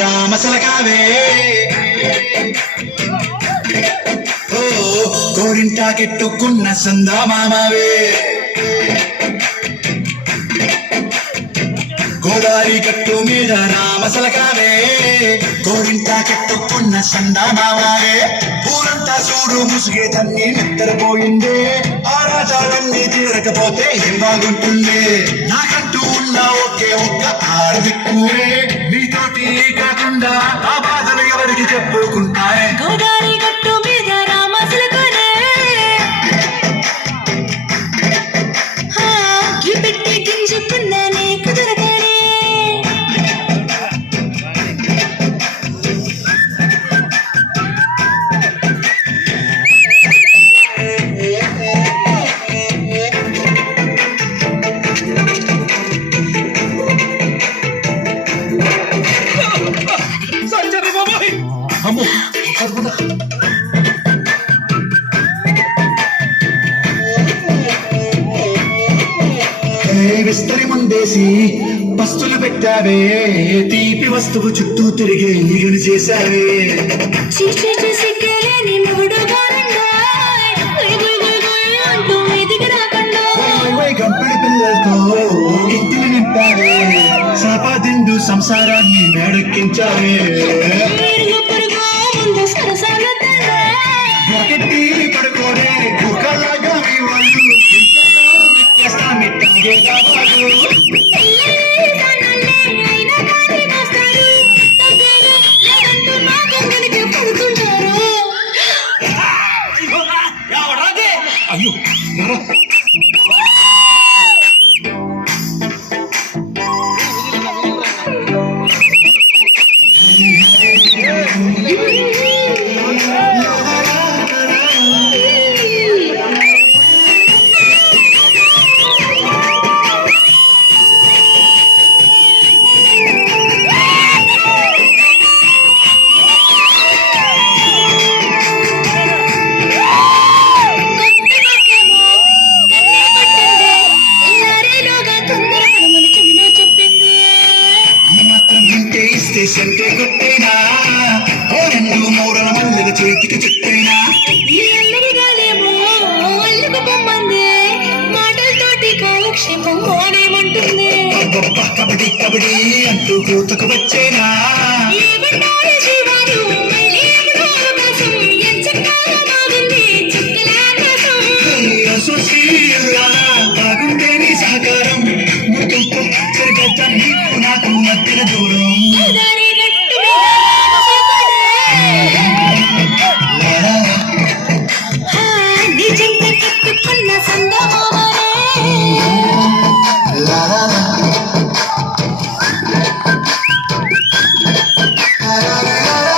రామసలకావే ఓ కోరింటాకెట్టుకున్న సందా మామావే గోదారి గట్టు మీద రామసలకావే కోరింటాకెట్టుకున్న సందా మామావే పూలంతా చూడు ముసుగే తన్ని నిద్రపోయిందే ఆరాటాలన్నీ తీరకపోతే ఏం బాగుంటుంది నాకంటూ ఉన్న ఒకే ఒక్క ఆడదిక్కువే నీతోటి కాకుండా ఆ బాధలు ఎవరికి చెప్పుకుంటారే గోదారి గట్టు మీద రామసలకానే పెట్టి గింజుకున్నానే కుదరతానే అమ్మో విస్తరి ముందేసి పస్తులు పెట్టావే తీపి వస్తువు చుట్టూ తిరిగి ఈగలు చేశావే గంపిడి పిల్లలతో ఇంటిని నింపావే సంపాదిండు సంసారాన్ని మేడెక్కించావే ఒకటి పడుకోనే కుక్కలాగా మీ వాళ్ళు అయ్యో సెంటే కొట్టేనా ఓ రెండు మూరల మల్లెల చేతికి చుట్టేనా మాటలతోటి కాలక్షేపం ఓనేమంటుంది కబడ్డీ కబడ్డీ అంటూ కూతకు వచ్చేనా